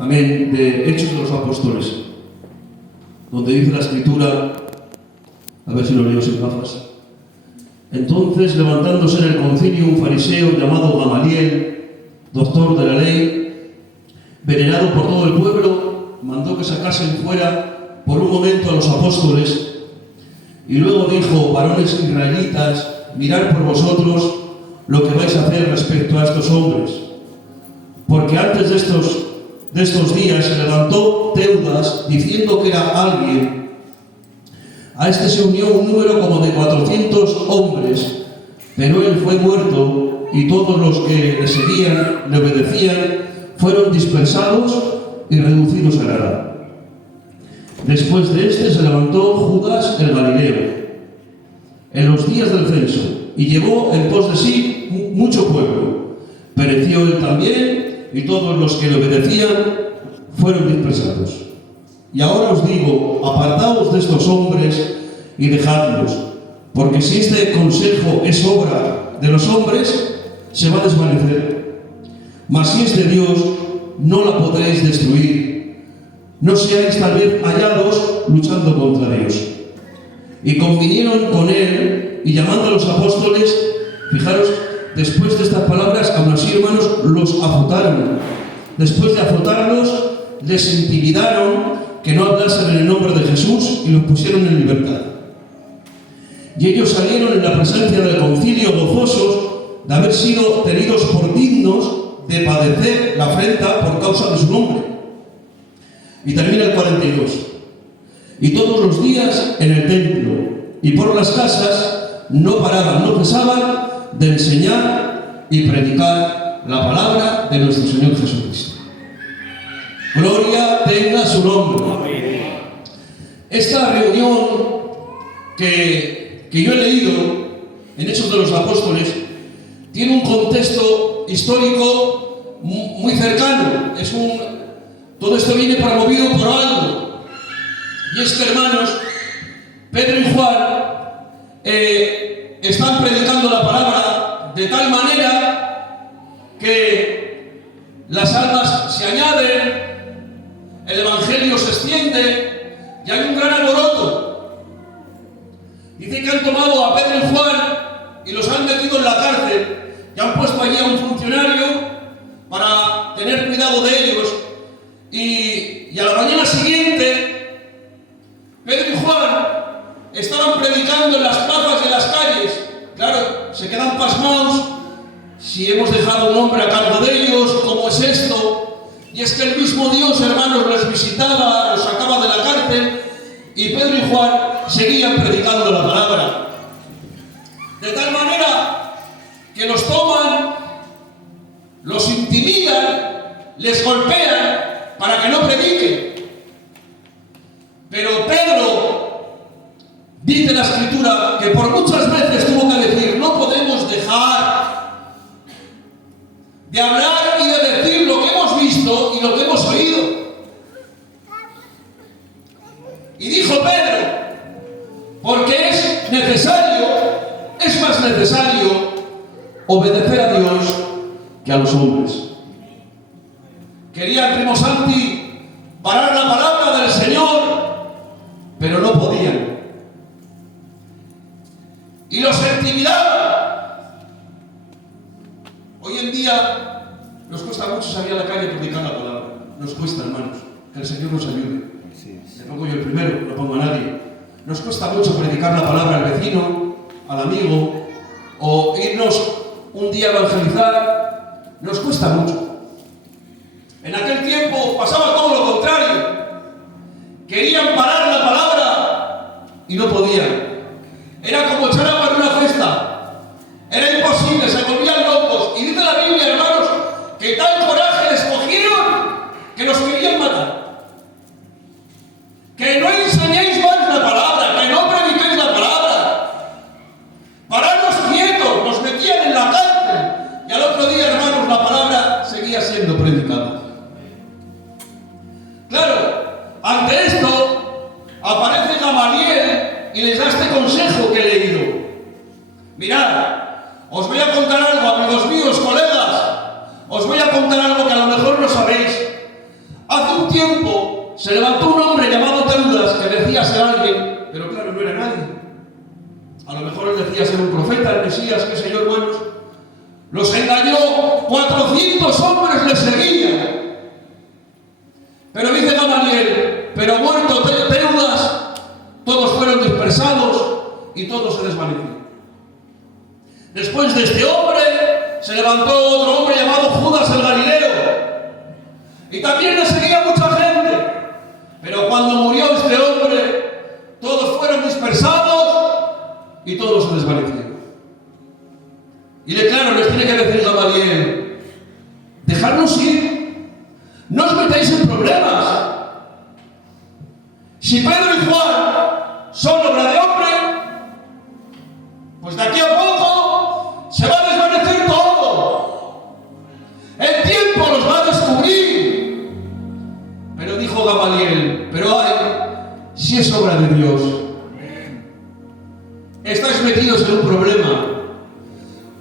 amén, de Hechos de los Apóstoles, donde dice la Escritura, a ver si lo leo sin gafas. Entonces, levantándose en el concilio un fariseo llamado Gamaliel, doctor de la ley, venerado por todo el pueblo, mandó que sacasen fuera por un momento a los apóstoles y luego dijo: varones israelitas, mirad por vosotros lo que vais a hacer respecto a estos hombres, porque antes de estos días se levantó Teudas diciendo que era alguien. A este se unió un número como de 400 hombres, pero él fue muerto y todos los que le seguían, le obedecían, fueron dispersados y reducidos a nada. Después de este se levantó Judas el Galileo en los días del censo y llevó en pos de sí mucho pueblo. Pereció él también y todos los que le obedecían fueron dispersados. Y ahora os digo, apartaos de estos hombres y dejadlos, porque si este consejo es obra de los hombres, se va a desvanecer. Mas si es de Dios, no la podréis destruir. No seáis tal vez hallados luchando contra Dios. Y convinieron con él, y llamando a los apóstoles, fijaros, después de estas palabras, aún así, hermanos, los azotaron. Después de azotarlos, les intimidaron que no hablasen en el nombre de Jesús y los pusieron en libertad. Y ellos salieron en la presencia del concilio gozosos de haber sido tenidos por dignos de padecer la afrenta por causa de su nombre. Y termina el 42. Y todos los días en el templo y por las casas no paraban, no cesaban de enseñar y predicar la palabra de nuestro Señor Jesucristo. Gloria tenga su nombre. Esta reunión que yo he leído en Hechos de los Apóstoles tiene un contexto histórico muy cercano. Todo esto viene promovido por algo. Y es que, hermanos, Pedro y Juan están predicando la palabra de tal manera que las almas se añaden, el evangelio se extiende y hay un gran alboroto. Dice que han tomado a Pedro y Juan y los han metido en la cárcel y han puesto allí a un funcionario para tener cuidado de ellos. Y a la mañana siguiente, Pedro y Juan estaban predicando en las plazas y en las calles. Claro, se quedan pasmados. Si hemos dejado un hombre a cargo de ellos, ¿cómo es esto? Y es que el mismo Dios, hermanos, les visitaba, los sacaba de la cárcel, y Pedro y Juan seguían predicando la palabra. De tal manera que los toman, los intimidan, les golpean para que no prediquen. Pero Pedro, dice la Escritura, que por muchas veces tuvo que decir: no podemos dejar de hablar y de decir lo que hemos visto y lo que hemos oído. Y dijo Pedro, porque es necesario, es más necesario obedecer a Dios que a los hombres. Quería el primo Santi parar la palabra del Señor, pero no podían. Y los intimidaban. Hoy en día nos cuesta mucho salir a la calle a predicar la palabra. Nos cuesta, hermanos. Que el Señor nos ayude. Le pongo yo el primero, no pongo a nadie. Nos cuesta mucho predicar la palabra al vecino, al amigo, o irnos un día a evangelizar. Nos cuesta mucho. En aquel tiempo pasaba todo lo contrario. Querían parar la palabra y no podían. Era como echar agua en una cesta. Era imposible, se volvían locos. Y dice la Biblia, hermanos, que tal coraje les cogieron que los querían matar. Que no enseñéis más la palabra, que no prediquéis la palabra. Paradlos quietos, los metían en la cárcel. Y al otro día, hermanos, la palabra seguía siendo predicada. Claro, ante esto aparece Gamaliel y les da este consejo que he leído. Mirad, os voy a contar algo, amigos míos, colegas. Os voy a contar algo que a lo mejor no sabéis. se levantó un hombre llamado Teudas que decía ser alguien, pero claro, no era nadie. A lo mejor él decía ser un profeta, el Mesías, qué sé yo, hermanos. Los engañó, 400 hombres le seguían. Pero dice Gamaliel, pero muerto Teudas, todos fueron dispersados y todos se desvanecieron. Después de este hombre, se levantó otro hombre llamado Judas el Galileo. Y también le seguía mucha gente. Pero cuando murió este hombre, todos fueron dispersados y todos se desvanecieron. Y claro, les tiene que decir Gamaliel, dejadnos ir, no os metáis en problemas. Si Pedro y Juan son obra de hombre, pues de aquí a poco se va a desvanecer todo. El tiempo los va a descubrir. Pero dijo Gamaliel, pero ay, si es obra de Dios, estáis metidos en un problema,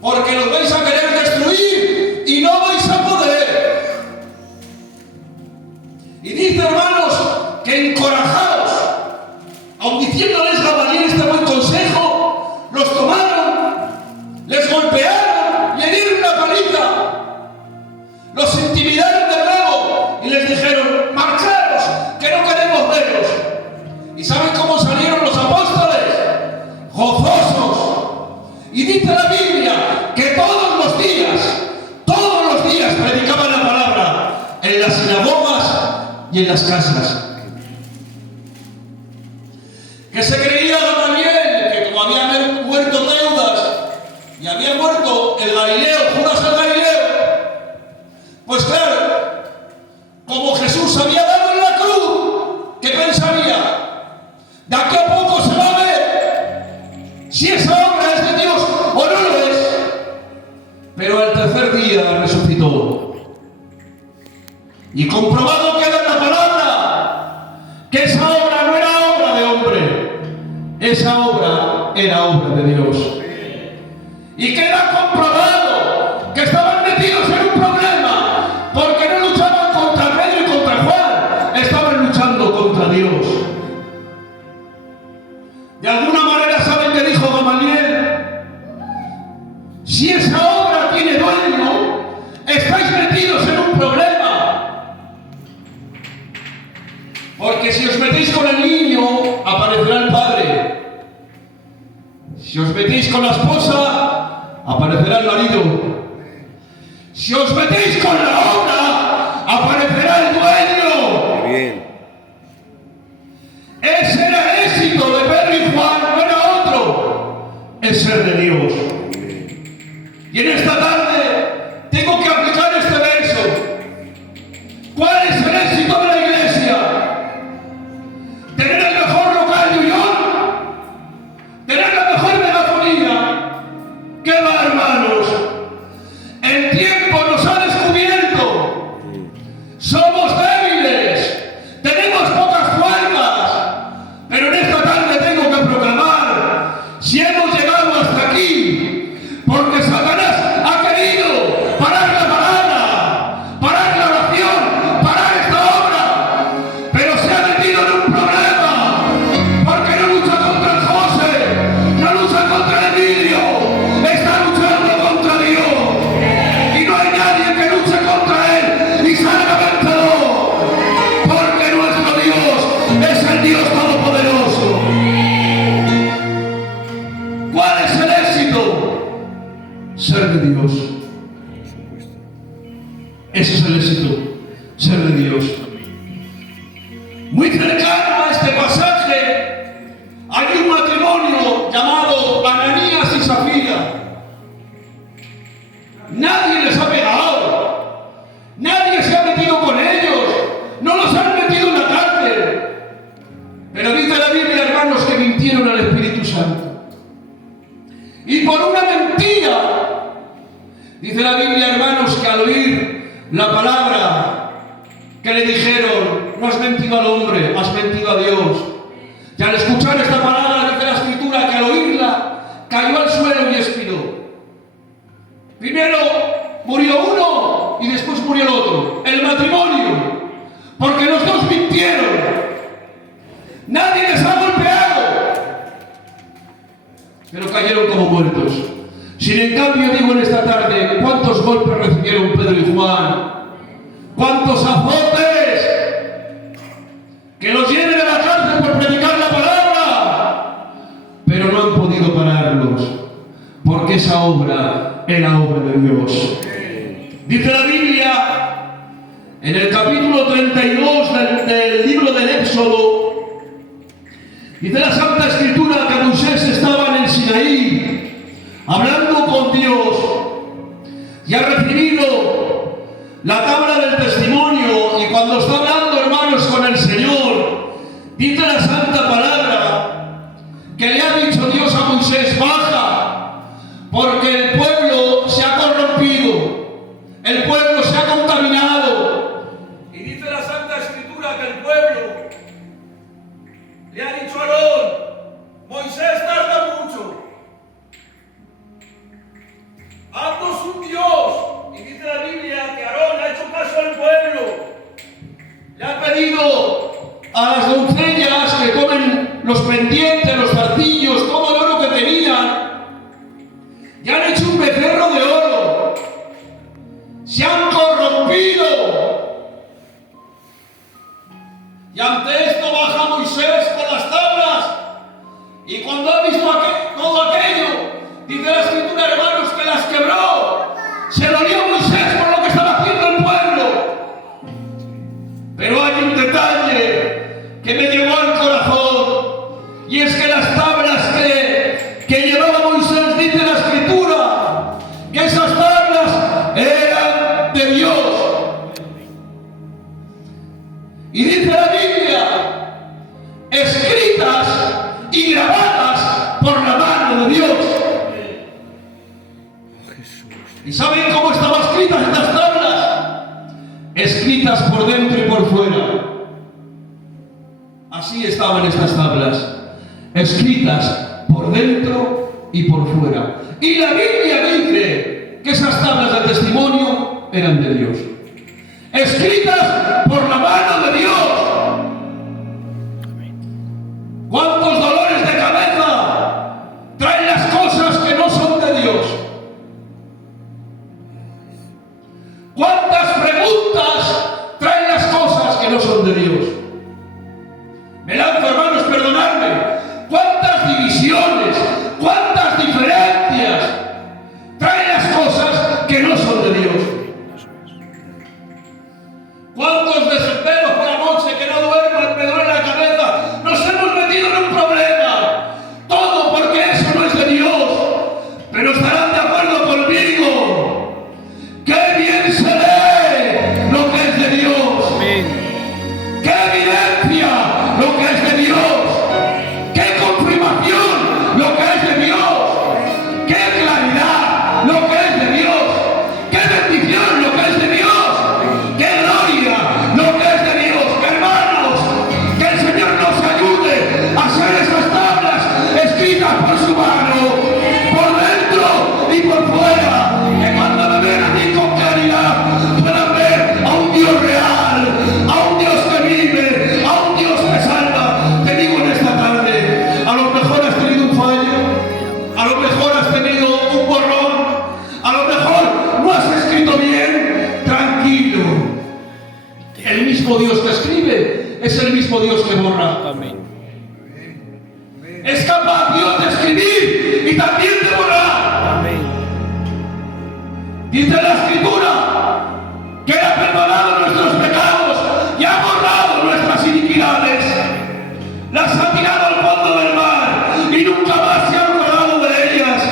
porque los vais a querer destruir y no vais a poder. Y dice, hermanos, que encorajaos, aun diciéndoles Gamaliel este buen consejo, los tomaron, les golpearon, le dieron una paliza, los intimidaron de nuevo y les dijeron, marcharos, que no queremos veros. ¿Y saben cómo salieron los apóstoles? Gozosos. Y dice la Biblia que todos los días predicaban la palabra en las sinagogas y en las casas. Que se creía Gamaliel que como había muerto Teudas y había muerto el Galileo, Judas el Galileo, pues claro, como Jesús había dado en la cruz, ¿qué pensaría? De aquí a poco se va a ver si esa obra es de Dios o no lo es. Pero al tercer día resucitó. Y comprobado queda en la palabra que esa obra no era obra de hombre, esa obra era obra de Dios. Y queda comprobado que estaban metidos en un problema, porque no luchaban contra Pedro y contra Juan, estaban luchando contra Dios. De alguna manera, ¿saben qué dijo Gamaliel? Si esa obra tiene dueño, estáis metidos en un problema. Porque si os metéis con el niño, aparecerá el padre. Si os metéis con la esposa, aparecerá el marido. Si os metéis con la obra, aparecerá el dueño. Muy bien. Ese era el éxito de Pedro y Juan, no era otro. Es ser de Dios. Y en esta tarde tengo que aplicar este verso. ¿Cuál es el éxito de la iglesia? ¿Tener el mejor local de Uyón? ¿Tener la mejor megafonía? ¿Qué va, hermanos? El tiempo nos ha descubierto. Somos débiles. Tenemos pocas fuerzas. Pero en esta tarde tengo que proclamar si hemos llegado hasta aquí, porque Satanás ha querido parar la palabra, parar la oración, parar esta obra, pero se ha metido en un problema, porque no lucha contra el José, no lucha contra el Emilio, está luchando contra Dios, y no hay nadie que luche contra él y salga vencedor, porque nuestro Dios es el Dios Todopoderoso. ¿Cuál es el éxito? Ser de Dios. Ese es el éxito, ser de Dios. Muy cercano a este pasaje hay un matrimonio llamado Ananías y Zafira. Nadie les ha pegado, nadie se ha metido con ellos, no los han metido en la cárcel. Pero dice la Biblia, hermanos, que mintieron al Espíritu Santo. Y por una mentira, dice la Biblia, hermanos, que al oír la palabra que le dijeron, no has mentido al hombre, has mentido a Dios. Y al escuchar esta palabra, dice la Escritura, que al oírla, cayó al suelo y expiró. Primero murió uno y después murió el otro, el matrimonio, porque los dos mintieron. Nadie les ha golpeado, pero cayeron como muertos. Sin en cambio, digo en esta tarde, ¿cuántos golpes recibieron Pedro y Juan? ¿Cuántos azotes? Que los lleven a la cárcel por predicar la palabra, pero no han podido pararlos, porque esa obra era obra de Dios. Dice la Biblia, en el capítulo 32 del libro del Éxodo, dice la Santa Escritura que Moisés estaba en el Sinaí, hablando con Dios, y ha recibido la tabla del testimonio, y cuando está hablando, hermanos, con el Señor, dice la Santa Palabra que le ha dicho Dios a Moisés: baja, porque el pueblo se ha corrompido, el pueblo se ha contaminado. Y dice la Santa Escritura que el pueblo le ha dicho a Aarón: Moisés tarda mucho, haznos un Dios. Y dice la Biblia que Aarón ha hecho caso al pueblo, le ha pedido a las doncellas que tomen los pendientes, los zarcillos, todo el oro que tenían, y han hecho un becerro de oro, se han corrompido. Y ante esto baja Moisés con las tablas, y cuando ha visto todo aquello, dice la Escritura, hermanos, que las quebró. Se lo dio Moisés por lo que estaba haciendo el pueblo. Pero hay un detalle que me llegó al corazón, y es que las tablas que llevaba Moisés, dice la Escritura, que esas tablas eran de Dios. Y dice la Biblia, escritas y grabadas por la mano de Dios. ¿Y saben cómo estaban escritas estas tablas? Escritas por dentro y por fuera. Así estaban estas tablas, escritas por dentro y por fuera. Y la Biblia dice que esas tablas de testimonio eran de Dios, escritas por la mano de Dios. ¿Cuántos dolores de cabeza traen las cosas que no son de Dios? ¿Cuántas preguntas traen las cosas que no son de Dios? Me lanzo, hermanos, perdonadme. ¿Cuántas divisiones, cuántas diferencias traen las cosas que no son de Dios? ¿Cuántos desesperos por la noche que no duermen, me duele la cabeza? Nos hemos metido en un problema. Todo porque eso no es de Dios. Pero estarán de acuerdo conmigo. ¡Qué bien se lee lo que es de Dios! Amén. ¡Qué evidencia lo que es de Dios! ¡Qué confirmación lo que es de Dios! ¡Qué claridad lo que es de Dios! ¡Qué bendición lo que es de Dios! ¡Qué gloria lo que es de Dios! Hermanos, que el Señor nos ayude a hacer esas tablas escritas por su mano, por dentro y por fuera, que cuando me vean a mí con claridad puedan ver a un Dios real, a un Dios que vive, a un Dios que salva. Te digo en esta tarde, a lo mejor has tenido un fallo, a lo mejor has tenido un borrón, a lo mejor no has escrito bien. Tranquilo, el mismo Dios que escribe es el mismo Dios que borra. Amén. Es capaz Dios de escribir y también de borrar. Amén. Dice la Escritura que Él ha perdonado nuestros pecados y ha borrado nuestras iniquidades. Las ha tirado al fondo del mar y nunca más se ha acordado de ellas.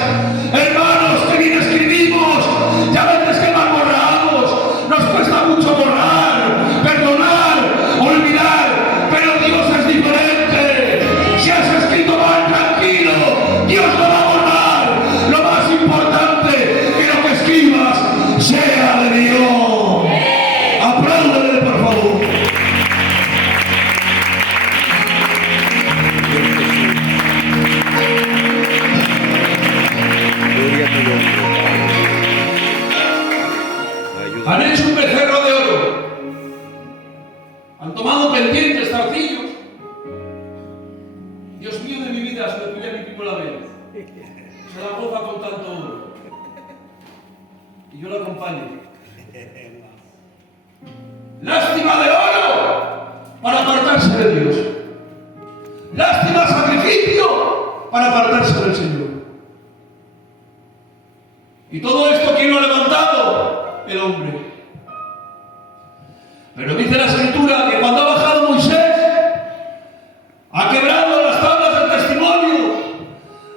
Hermanos, que bien escribimos, ya veces que más borramos. Nos cuesta mucho borrar, perdonar, olvidar, pero Dios es diferente. Si has escrito mal, tranquilo, Dios lo va a borrar. Lo más importante, que lo que escribas sea de Dios. Apláudele, por favor. Gloria a tu nombre. Ayúdame. Han hecho un becerro de oro. Han tomado pendientes, zarcillos. como la ve. Se la goza con tanto oro. Y yo la acompaño. Lástima de oro para apartarse de Dios. Lástima sacrificio para apartarse del Señor. Y todo esto, ¿quién lo ha levantado? El hombre. Pero dice la Escritura que cuando ha bajado Moisés, ha quebrado las tablas del testimonio,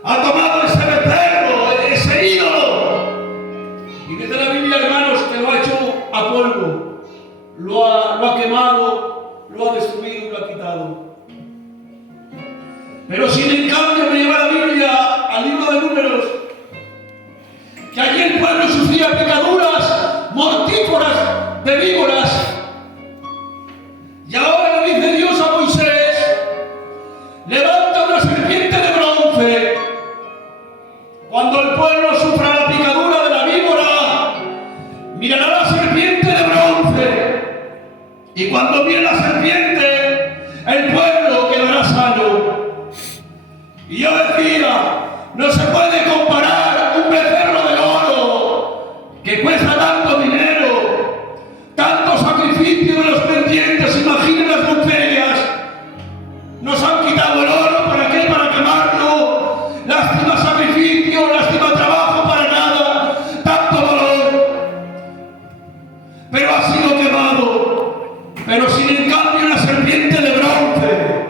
ha tomado ese becerro, ese ídolo. Y dice la Biblia, hermanos, que lo ha hecho a polvo, lo ha quemado, lo ha destruido y lo ha quitado. Pero sin en cambio me lleva la Biblia al libro de Números, que allí el pueblo sufría picaduras mortíferas de víboras. Y ahora le dice Dios a Moisés: levanta una serpiente de bronce. Cuando el pueblo sufra la picadura de la víbora, mirará la serpiente de bronce. Y cuando mire la serpiente, el pueblo quedará sano. Y yo decía, no se puede comparar un becerro de oro que cuesta tanto dinero, tanto sacrificio de los pendientes. Imaginen las doncellas. Nos han quitado el oro, ¿para qué? Para quemarlo. Lástima sacrificio, lástima trabajo para nada, tanto dolor. Pero ha sido quemado. Pero sin en cambio una serpiente de bronce.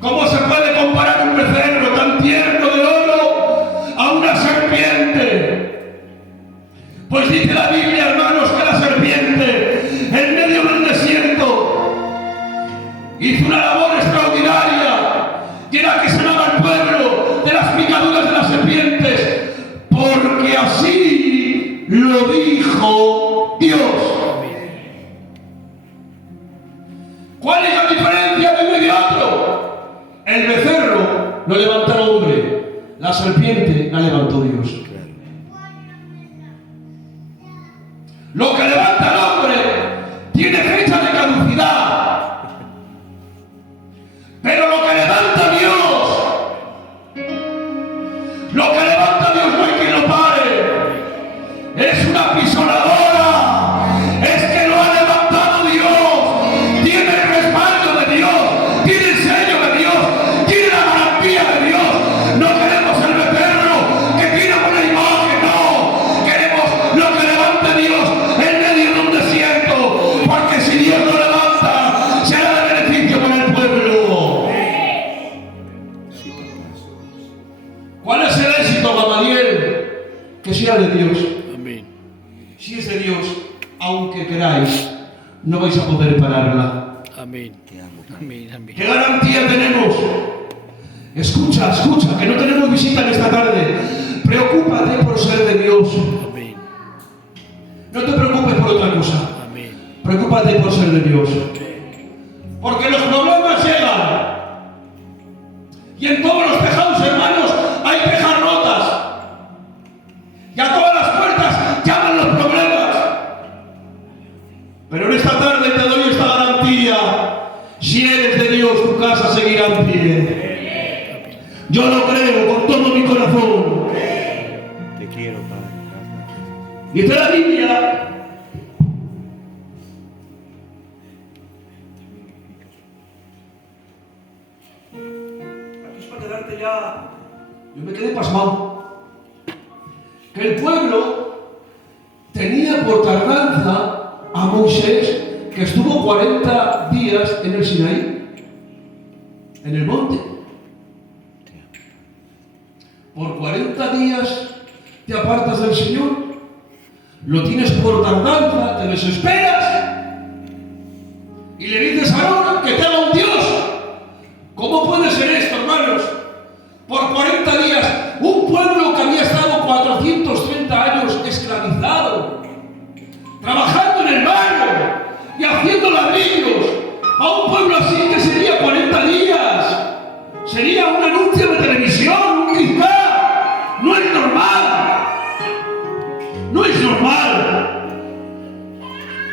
¿Cómo se puede comparar un becerro tan tierno de oro a una serpiente? Pues dice la Biblia, hermanos, que la serpiente, en medio del desierto, hizo una labor extraordinaria, que era que sanaba al pueblo de las picaduras de las serpientes, porque así lo dijo Dios. ¿Cuál es la diferencia de uno y de otro? El becerro lo levantó el hombre, la serpiente la levantó Dios. Lo que levanta el hombre tiene fecha de caducidad, pero lo que levanta Dios, no hay quien lo pare. Es una pisonadora, es que lo ha levantado Dios, tiene el respaldo de Dios, tiene el sello de Dios, tiene la garantía de Dios. No queremos el becerro que tiene una imagen, no, queremos lo que levante Dios en medio de un desierto, porque si Dios lo levanta, será de beneficio para el pueblo. ¿Cuál es el éxito, Gamaliel? Que sea de Dios. Amén. Si es de Dios, aunque queráis, no vais a poder pararla. Amén. Amén. Amén. ¿Qué garantía tenemos? Escucha, que no tenemos visita en esta tarde. Preocúpate por ser de Dios. Amén. No te preocupes por otra cosa. Amén. Preocúpate por ser de Dios. Porque los problemas llegan. Y en todos los tejados, hermanos, hay tejas rotas. Y a todas las puertas llaman los problemas. Pero en esta tarde te doy esta garantía. Si eres de Dios, tu casa seguirá en pie. Yo lo creo con todo mi corazón. Te quiero, Padre. Dice la Biblia aquí es para quedarte ya. Yo me quedé pasmado. Que el pueblo tenía por tardanza a Moisés, que estuvo 40 días en el Sinaí, en el monte. Por 40 días te apartas del Señor, lo tienes por tardanza, te desesperas y le dices a Aarón que te haga un Dios. ¿Cómo puede ser esto, hermanos? Por 40 días, un pueblo que había estado 430 años esclavizado, trabajando en el barro y haciendo ladrillos, a un pueblo así que sería 40 días, sería un anuncio de televisión, un quizá. No es normal. No es normal.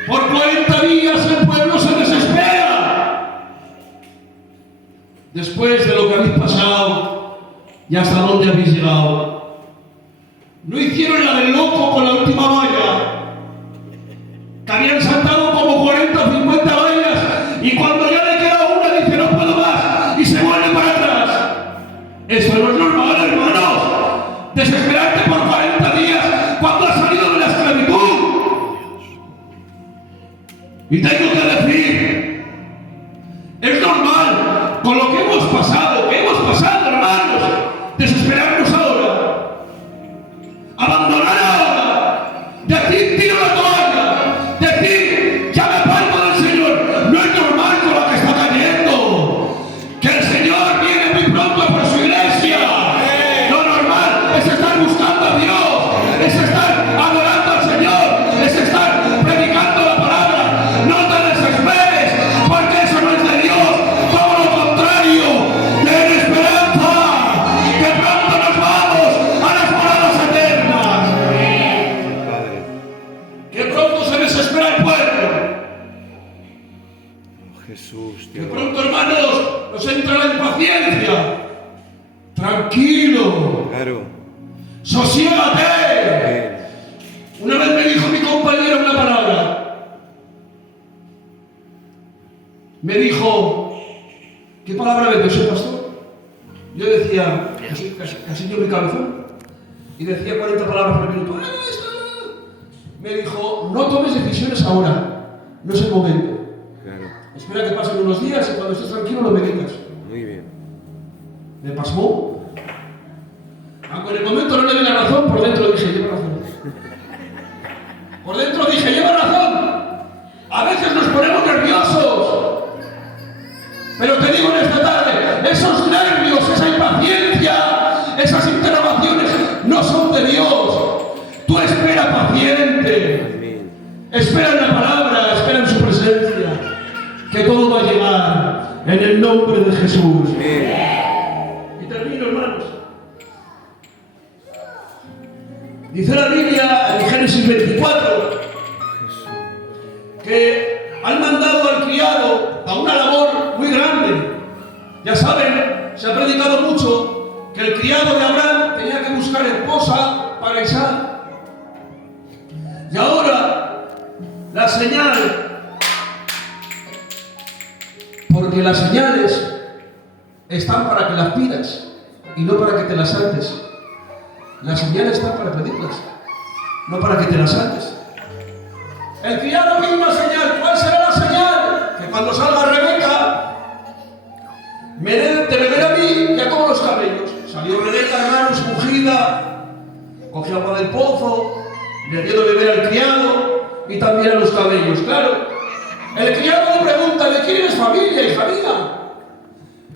Por 40 días el pueblo se desespera. Después de lo que habéis pasado, ¿Y hasta dónde habéis llegado? ¿No hicieron la del loco con la última valla? Que habían saltado como 40 o 50 vallas y cuando ya le queda una dice no puedo más y se vuelve para atrás. Eso no es normal, hermanos. Desesperarte por 40 días cuando has salido de la esclavitud. Y tengo que decir, es normal con lo que hemos pasado, hermanos, desesperarnos ahora, abandonar ahora, decir tiro la toalla, decir ya me aparto del Señor. No es normal con lo que está cayendo, que el Señor viene muy pronto por su iglesia. Lo normal es estar buscando a Dios, es estar adorando al Señor, es estar predicando la palabra. No te desesperes, porque eso no es de Dios, todo lo contrario. Ten esperanza, que pronto nos vamos a las moradas eternas. Padre. Que pronto se desespera el pueblo. Oh, Jesús, Que Dios. pronto, hermanos, nos entra la impaciencia. Tranquilo, Claro. sosiégate. Amén. Una vez me dijo mi compañero una palabra. Me dijo, ¿qué palabra me dio, pastor? Yo decía, casi yo mi cabezón. Y decía 40 palabras por minuto. Me dijo, no tomes decisiones ahora, no es el momento. Claro. Espera que pasen unos días y cuando estés tranquilo lo meditas. Muy bien. Me pasmó. Aunque en el momento no le di la razón, por dentro dije, lleva razón. Por dentro dije, lleva razón. A veces nos ponemos nerviosos. Pero te digo en esta tarde, esos nervios, esa impaciencia, esas interrogaciones no son de Dios. Tú espera paciente. Amén. Espera en la palabra, espera en su presencia. Que todo va a llegar en el nombre de Jesús. Amén. Y termino, hermanos. Dice la Biblia en Génesis 24 que han mandado al criado a una labor muy grande. Ya saben, se ha predicado mucho que el criado de Abraham tenía que buscar esposa para Isaac. Y ahora la señal, porque las señales están para que las pidas y no para que te las saltes. Las señales están para pedirlas, no para que te las saltes. El criado pide una señal. ¿Cuál será la señal? Que cuando salga Rebeca, te beberá a mí y a todos los camellos. Salió Rebeca, hermanos, ungida, cogió agua del pozo, le dio de beber al criado y también a los camellos. Claro, el criado le pregunta, ¿de quién eres familia, hija mía?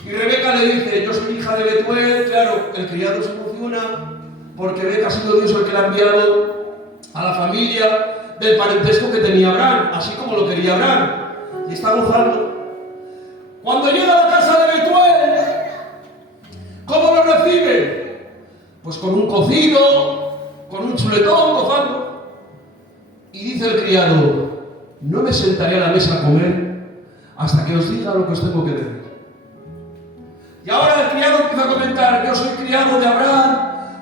Y Rebeca le dice, yo soy hija de Betuel. Claro, el criado se emociona porque ve que ha sido Dios el que le ha enviado a la familia del parentesco que tenía Abraham, así como lo quería Abraham, y está gozando. Cuando llega a la casa de Betuel, ¿cómo lo recibe? Pues con un cocido, con un chuletón, gozando. Y dice el criado, no me sentaré a la mesa a comer hasta que os diga lo que os tengo que decir. Y ahora el criado empieza a comentar, yo soy criado de Abraham,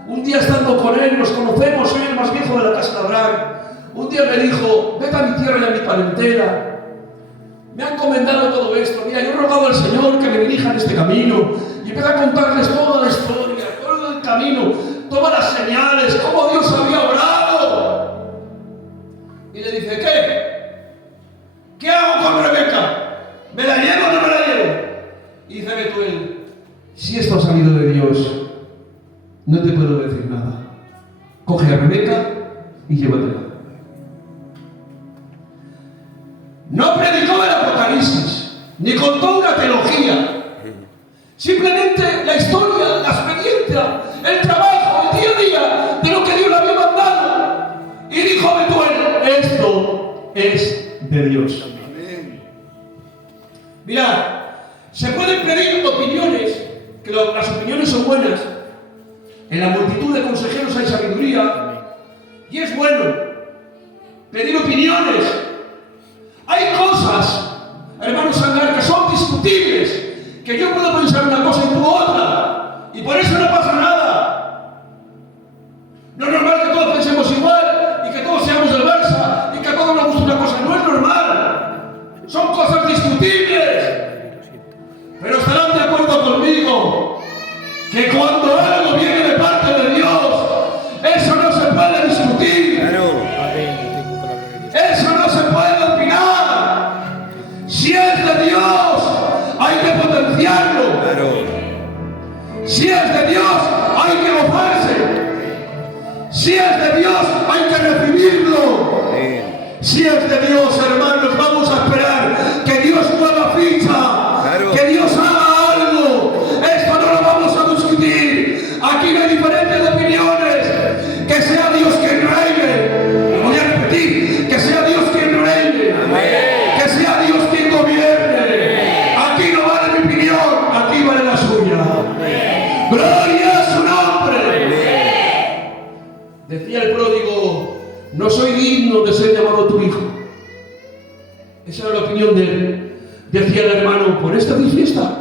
un día estando con él, nos conocemos, soy el más viejo de la casa de Abraham. Un día me dijo, vete a mi tierra y a mi parentela. Me han encomendado todo esto. Mira, yo he rogado al Señor que me dirija en este camino. Y empieza a contarles toda la historia, todo el camino, todas las señales, cómo Dios había obrado. Y le dice, ¿qué hago con Rebeca? ¿Me la llevo o no me la llevo? Y dice Betuel, si esto ha salido de Dios, no te puedo decir nada. Coge a Rebeca y llévatela. No predicó el Apocalipsis, ni contó una teología. Simplemente la historia, la experiencia, el trabajo, el día a día de lo que Dios le había mandado. Y dijo a Betuel, esto es de Dios. Mirad, se pueden pedir opiniones, que las opiniones son buenas. En la multitud de consejeros hay sabiduría. Y es bueno pedir opiniones. Hay cosas, hermanos Sangar, que son discutibles, que yo puedo pensar una cosa y tú otra, y por eso no pasa nada. es de Dios, hay que potenciarlo. Claro. Si es de Dios, hay que gozarse. Si es de Dios, hay que recibirlo. Amén. Si es de Dios, hermanos, vamos a esperar que Dios mueva ficha, Claro. que Dios haga algo. Esto no lo vamos a discutir. Aquí no hay diferentes opiniones. Que sea Dios quien reine. Voy a repetir, que sea Dios quien reine. Amén. Que sea Dios quien gobierne. Aquí no vale mi opinión, aquí vale la suya. Gloria a su nombre. Decía el pródigo: no soy digno de ser llamado tu hijo. Esa era la opinión de él. Decía el hermano: por esta hacéis fiesta,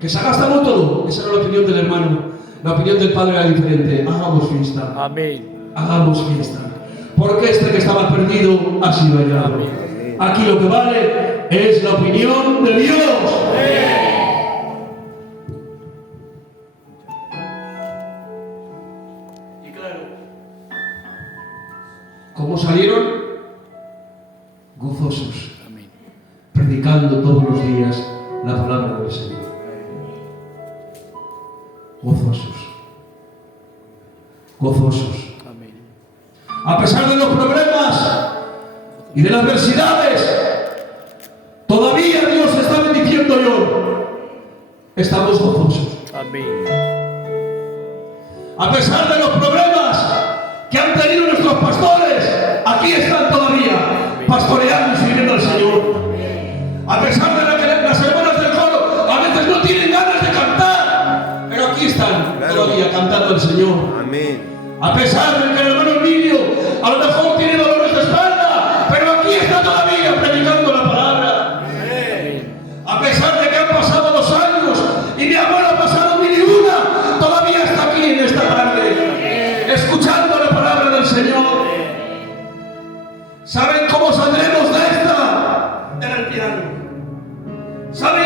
que se ha gastado todo. Esa era la opinión del hermano. La opinión del padre era diferente. Hagamos fiesta. Amén. Hagamos fiesta. Porque este que estaba perdido ha sido hallado. Amén. Aquí lo que vale es la opinión de Dios. Y claro, ¿cómo salieron? Gozosos, Amén. predicando todos los días la palabra del Señor. Gozosos. Gozosos. Amén. A pesar de los problemas y de las adversidades, todavía Dios está bendiciendo yo. Estamos gozosos. Amén. A pesar de los problemas que han tenido nuestros pastores, aquí están todavía pastoreando y sirviendo al Señor. A pesar de que las hermanas del coro a veces no tienen ganas de cantar, pero aquí están Claro. todavía cantando al Señor. Amén. A pesar de que el hermano Emilio a lo mejor tiene dolores de espalda, pero aquí está todavía predicando la palabra. A pesar de que han pasado 2 años y mi abuelo ha pasado 1001, todavía está aquí en esta tarde, escuchando la palabra del Señor. ¿Saben cómo saldremos de esta? En el piano. ¿Saben